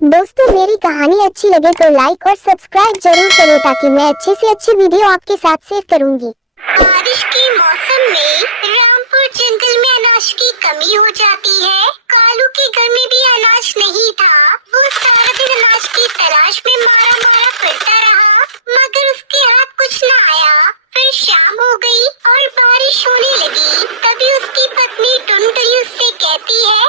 दोस्तों, मेरी कहानी अच्छी लगे तो लाइक और सब्सक्राइब जरूर करें ताकि मैं अच्छे से अच्छी वीडियो आपके साथ शेयर करूंगी। बारिश के मौसम में रामपुर जंगल में अनाज की कमी हो जाती है। कालू के घर में भी अनाज नहीं था। वो सारा दिन अनाज की तलाश में मारा मारा फिरता रहा, मगर उसके हाथ कुछ न आया। फिर शाम हो गई और बारिश होने लगी। तभी उसकी पत्नी टुनटुनी उससे कहती है,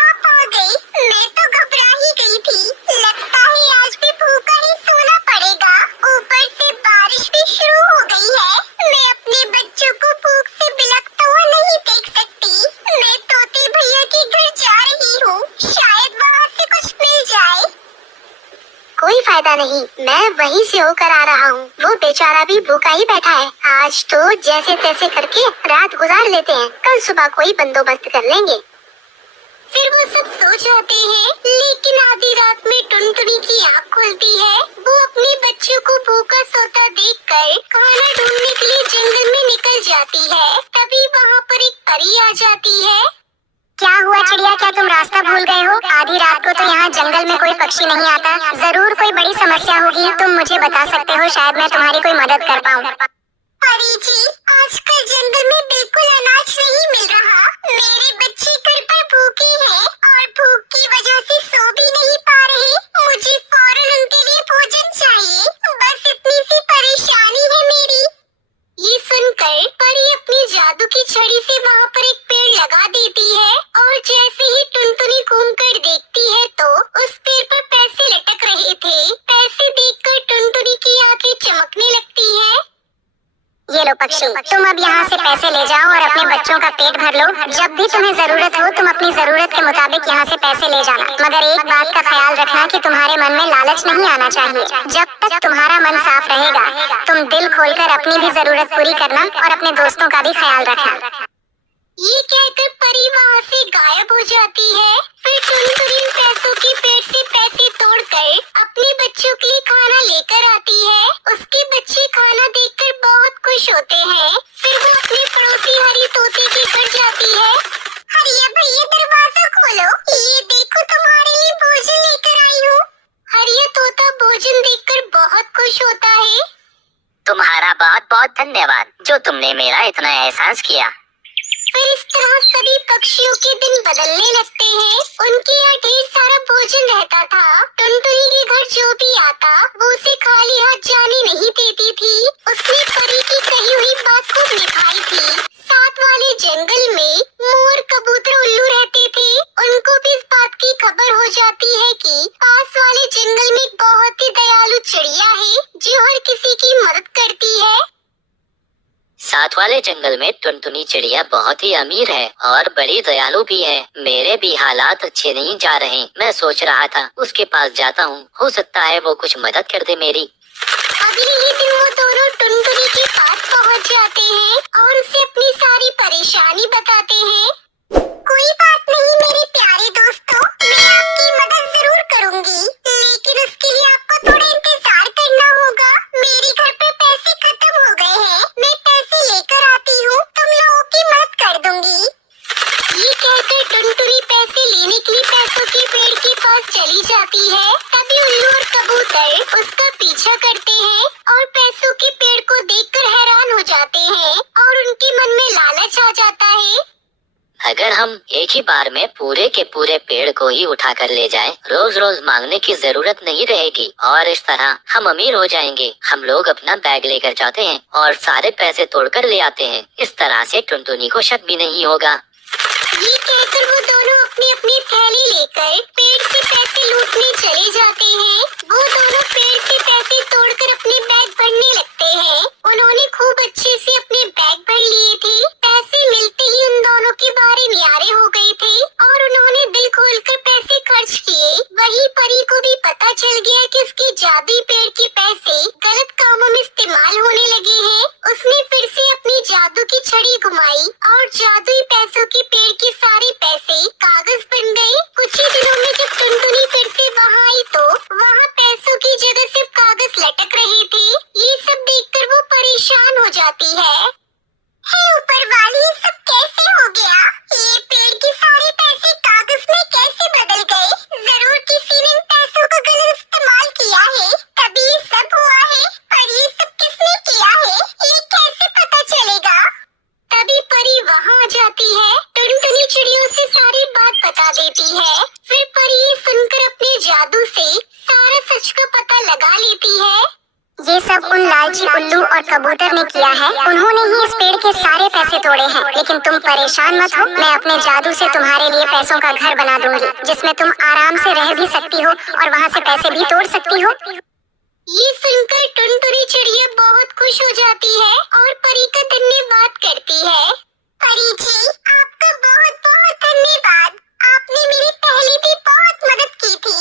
आप आ गई। मैं तो घबरा ही गई थी। लगता है आज भी भूखा ही सोना पड़ेगा। ऊपर से बारिश भी शुरू हो गई है। मैं अपने बच्चों को भूख से बिलखता हुआ नहीं देख सकती। मैं तोते भैया के घर जा रही हूँ, शायद वहाँ से कुछ मिल जाए। कोई फायदा नहीं, मैं वहीं से होकर आ रहा हूँ। वो बेचारा भी भूखा ही बैठा है। आज तो जैसे तैसे करके रात गुजार लेते हैं, कल सुबह कोई बंदोबस्त कर लेंगे। फिर वो सब सो जाते हैं, लेकिन आधी रात में टुनटुनी की आँख खुलती है। वो अपने बच्चों को भूखा सोता देखकर खाना ढूंढने के लिए जंगल में निकल जाती है। तभी वहाँ पर एक परी आ जाती है। क्या हुआ चिड़िया, क्या तुम रास्ता भूल गए हो? आधी रात को तो यहाँ जंगल में कोई पक्षी नहीं आता। जरूर कोई बड़ी समस्या होगी, तुम मुझे बता सकते हो, शायद मैं तुम्हारी कोई मदद कर पाऊँ। परी जी, आजकल जंगल में बिल्कुल अनाज नहीं मिल रहा। मेरे बच्चे घर पर भूखे हैं और भूख की वजह से सो भी नहीं पा रहे। मुझे फौरन उनके लिए भोजन चाहिए। बस इतनी सी परेशानी है मेरी। ये सुनकर परी अपनी जादू की छड़ी से वहाँ पर एक पेड़ लगा देती है और जैसे ही टुनटुनी घूमकर देखती है तो उस पेड़ पर पैसे लटक रहे थे। पैसे देखकर टुनटुनी की आंखें चमकने लगती है। ये लो पक्षी, तुम अब यहाँ से पैसे ले जाओ और अपने बच्चों का पेट भर लो। जब भी तुम्हें जरूरत हो तुम अपनी जरूरत के मुताबिक यहाँ से पैसे ले जाना, मगर एक बात का ख्याल रखना कि तुम्हारे मन में लालच नहीं आना चाहिए। जब तक तुम्हारा मन साफ रहेगा तुम दिल खोलकर अपनी भी जरूरत पूरी करना और अपने दोस्तों का भी ख्याल रखना। ये कहकर परी वहाँ से गायब हो जाती है। फिर टुनटुनी पैसों की पेट से पैसे तोड़कर अपने बच्चों के लिए खाना लेकर आती है। उसके बच्चे खाना देखकर बहुत खुश होते हैं। फिर वो अपने पड़ोसी हरी तोते के घर जाती है। हरिया भैया, दरवाजा खोलो, ये देखो तुम्हारे लिए भोजन लेकर आई हूँ। हरिया तोता भोजन देखकर बहुत खुश होता है। तुम्हारा बहुत बहुत धन्यवाद जो तुमने मेरा इतना एहसास किया। फिर इस तरह सभी पक्षियों के दिन बदलने लगते हैं। उनके यहाँ ढेर सारा भोजन रहता था। टुनटुनी के घर जो भी आता वो उसे खाली हाथ जाने नहीं देती थी। उसने परी की कही हुई बात खूब निभाई थी। साथ वाले जंगल में मोर, कबूतर, उल्लू रहते थे। उनको भी इस बात की खबर हो जाती है कि पास वाले जंगल में एक बहुत ही दयालु चिड़िया है जो हर किसी की मदद करती है। साथ वाले जंगल में टुनटुनी चिड़िया बहुत ही अमीर है और बड़ी दयालु भी है। मेरे भी हालात अच्छे नहीं जा रहे। मैं सोच रहा था उसके पास जाता हूँ, हो सकता है वो कुछ मदद कर दे मेरी। अगले ही दिन वो दोनों टुनटुनी के पास पहुँच जाते हैं और उसे अपनी सारी परेशानी बताते हैं। कोई बात नहीं मेरे प्यारे दोस्तों, मैं आपकी मदद जरूर करूँगी, लेकिन उसके लिए आपको थोड़ा इंतजार करना होगा। मेरे घर पे पैसे खत्म हो गए हैं, मैं पैसे लेकर आती हूँ, तुम लोगों की मदद कर दूंगी। ये कहकर टुनटुनी पैसे लेने के लिए पैसों के पेड़ के पास चली जाती है। तभी उल्लू और कबूतर उसका पीछा करते हैं और पैसों के पेड़ को देखकर हैरान हो जाते हैं और उनके मन में लालच आ जाता है। अगर हम एक ही बार में पूरे के पूरे पेड़ को ही उठा कर ले जाएं, रोज रोज मांगने की जरूरत नहीं रहेगी और इस तरह हम अमीर हो जाएंगे। हम लोग अपना बैग लेकर जाते हैं और सारे पैसे तोड़कर ले आते हैं। इस तरह से टुनटुनी को शक भी नहीं होगा। ये कहकर वो दोनों अपनी अपनी थैली लेकर पेड़ से पैसे लूटने चले जाते हैं। वो दोनों पेड़ से पैसे तोड़कर अपने बैग भरने लगते हैं। उन्होंने खूब अच्छे से अपने बैग भर लिए थे। पैसे मिलते ही उन दोनों के बारे न्यारे हो गए थे और उन्होंने दिल खोलकर पैसे खर्च किए। वही परी को भी पता चल गया कि उसके जादुई पेड़ के पैसे गलत कामों में इस्तेमाल होने लगे हैं। उसने फिर से अपनी जादू की छड़ी घुमाई और जादुई पैसों के पेड़ के सारे पैसे कागज बन गए। कुछ ही दिनों में जब लगा लेती है। ये सब उन लालची उल्लू और कबूतर ने किया है। उन्होंने ही इस पेड़ के सारे पैसे तोड़े हैं। लेकिन तुम परेशान मत हो, मैं अपने जादू से तुम्हारे लिए पैसों का घर बना दूंगी, जिसमें तुम आराम से रह भी सकती हो और वहाँ से पैसे भी तोड़ सकती हो। ये सुनकर टुनटुनी चिड़िया बहुत खुश हो जाती है और परी का धन्यवाद करती है। परी जी, आपका बहुत बहुत धन्यवाद। आपने मेरी पहले भी बहुत मदद की थी।